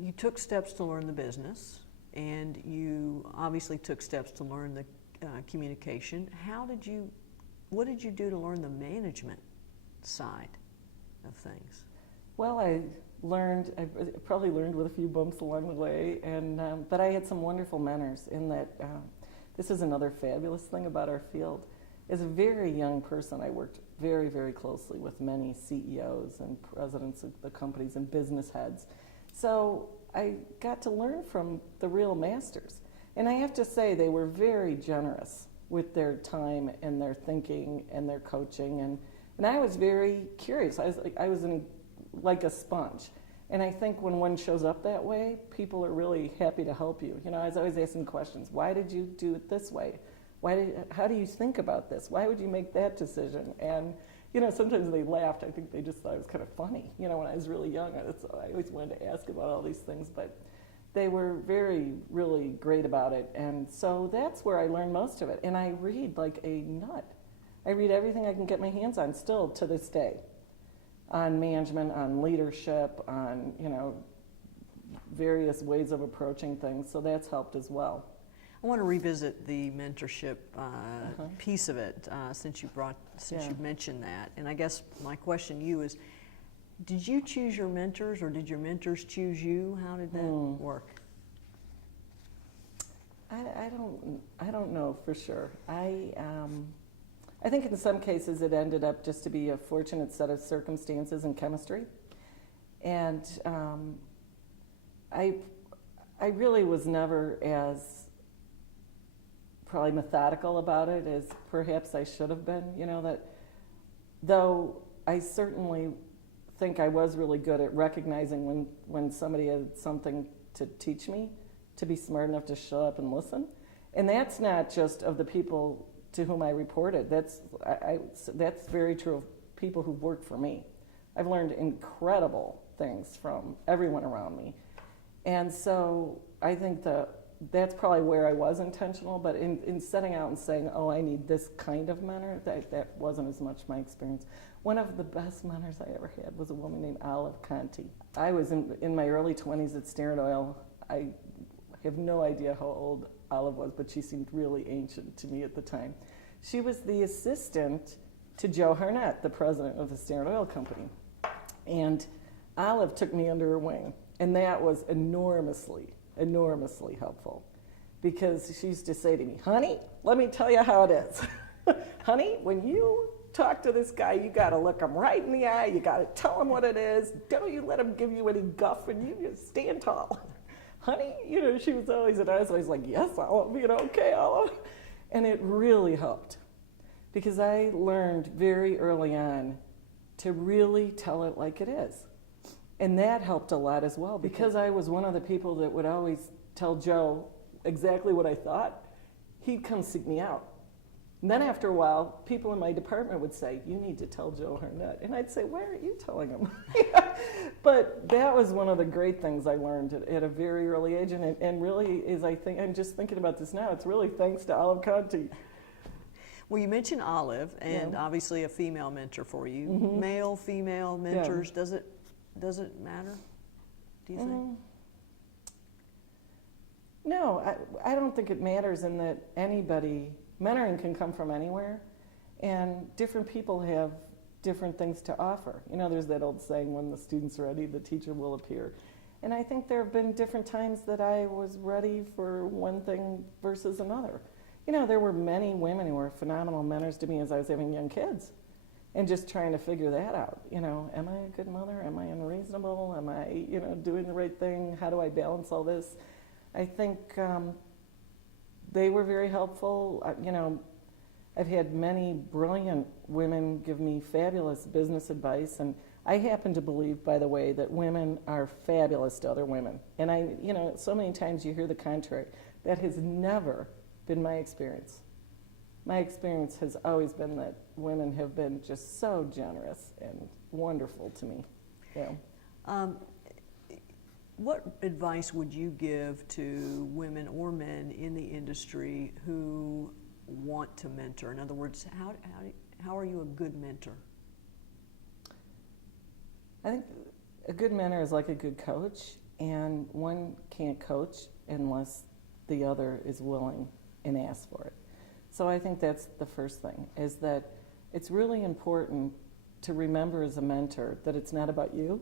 you took steps to learn the business, and you obviously took steps to learn the communication. What did you do to learn the management side of things? Well, I probably learned with a few bumps along the way, but I had some wonderful mentors in that. This is another fabulous thing about our field. As a very young person, I worked very, very closely with many CEOs and presidents of the companies and business heads. So I got to learn from the real masters. And I have to say, they were very generous with their time and their thinking and their coaching. And I was very curious. I was like a sponge. And I think when one shows up that way, people are really happy to help you. You know, I was always asking questions. Why did you do it this way? How do you think about this? Why would you make that decision? And, you know, sometimes they laughed. I think they just thought it was kind of funny. You know, when I was really young, I always wanted to ask about all these things. But they were really great about it. And so that's where I learned most of it. And I read like a nut. I read everything I can get my hands on still to this day. On management, on leadership, on, you know, various ways of approaching things. So that's helped as well. I want to revisit the mentorship piece of it since you've mentioned that. And I guess my question to you is, did you choose your mentors or did your mentors choose you? How did that work? I don't know for sure. I think in some cases it ended up just to be a fortunate set of circumstances in chemistry. And I really was never as probably methodical about it as perhaps I should have been. You know, that though I certainly think I was really good at recognizing when somebody had something to teach me, to be smart enough to show up and listen. And that's not just of the people to whom I reported. That's very true of people who've worked for me. I've learned incredible things from everyone around me. And so I think that's probably where I was intentional, but in setting out and saying, oh, I need this kind of mentor, that wasn't as much my experience. One of the best mentors I ever had was a woman named Olive Conti. I was in my early 20s at Standard Oil. I have no idea how old Olive was, but she seemed really ancient to me at the time. She was the assistant to Joe Harnett, the president of the Standard Oil Company. And Olive took me under her wing, and that was enormously helpful, because she used to say to me, honey, let me tell you how it is. Honey, when you talk to this guy, you got to look him right in the eye. You got to tell him what it is. Don't you let him give you any guff, and you just stand tall. Honey, you know, she was always, and I was always like, yes, Olive, you know, okay, Olive. And it really helped, because I learned very early on to really tell it like it is. And that helped a lot as well, because I was one of the people that would always tell Joe exactly what I thought. He'd come seek me out. And then after a while, people in my department would say, you need to tell Joe Harnett. And I'd say, why aren't you telling him? But that was one of the great things I learned at a very early age. And really is, I think, I'm just thinking about this now, it's really thanks to Olive Conti. Well, you mentioned Olive, and obviously a female mentor for you. Mm-hmm. Male, female mentors, does it matter, do you think? No, I don't think it matters in that mentoring can come from anywhere, and different people have different things to offer. You know, there's that old saying, when the student's ready, the teacher will appear. And I think there have been different times that I was ready for one thing versus another. You know, there were many women who were phenomenal mentors to me as I was having young kids. And just trying to figure that out. You know, am I a good mother? Am I unreasonable? Am I, you know, doing the right thing? How do I balance all this? I think they were very helpful. You know, I've had many brilliant women give me fabulous business advice, and I happen to believe, by the way, that women are fabulous to other women. And you know, so many times you hear the contrary. That has never been my experience. My experience has always been that women have been just so generous and wonderful to me. Yeah. What advice would you give to women or men in the industry who want to mentor? In other words, how are you a good mentor? I think a good mentor is like a good coach, and one can't coach unless the other is willing and asks for it. So I think that's the first thing, is that it's really important to remember as a mentor that it's not about you,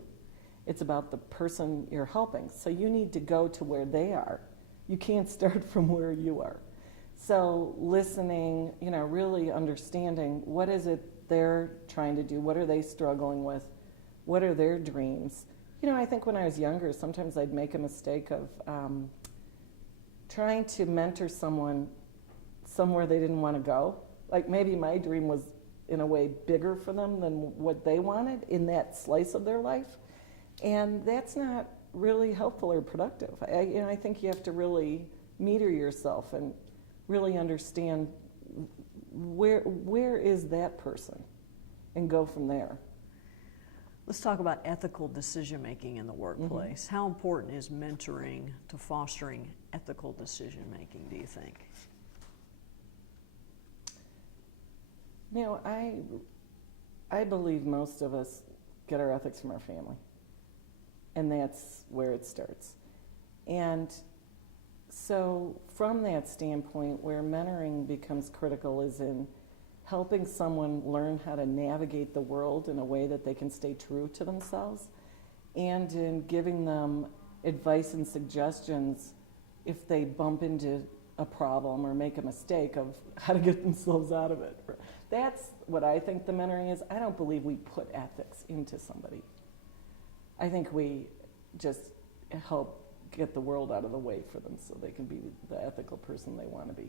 it's about the person you're helping. So you need to go to where they are. You can't start from where you are. So listening, really understanding what is it they're trying to do, what are they struggling with, what are their dreams. I think when I was younger, sometimes I'd make a mistake of trying to mentor someone somewhere they didn't want to go. Like maybe my dream was in a way bigger for them than what they wanted in that slice of their life. And that's not really helpful or productive. I think you have to really meter yourself and really understand where is that person and go from there. Let's talk about ethical decision making in the workplace. How important is mentoring to fostering ethical decision making, do you think? I believe most of us get our ethics from our family, and that's where it starts. And so from that standpoint, where mentoring becomes critical is in helping someone learn how to navigate the world in a way that they can stay true to themselves, and in giving them advice and suggestions if they bump into a problem or make a mistake of how to get themselves out of it. That's what I think the mentoring is. I don't believe we put ethics into somebody. I think we just help get the world out of the way for them so they can be the ethical person they want to be.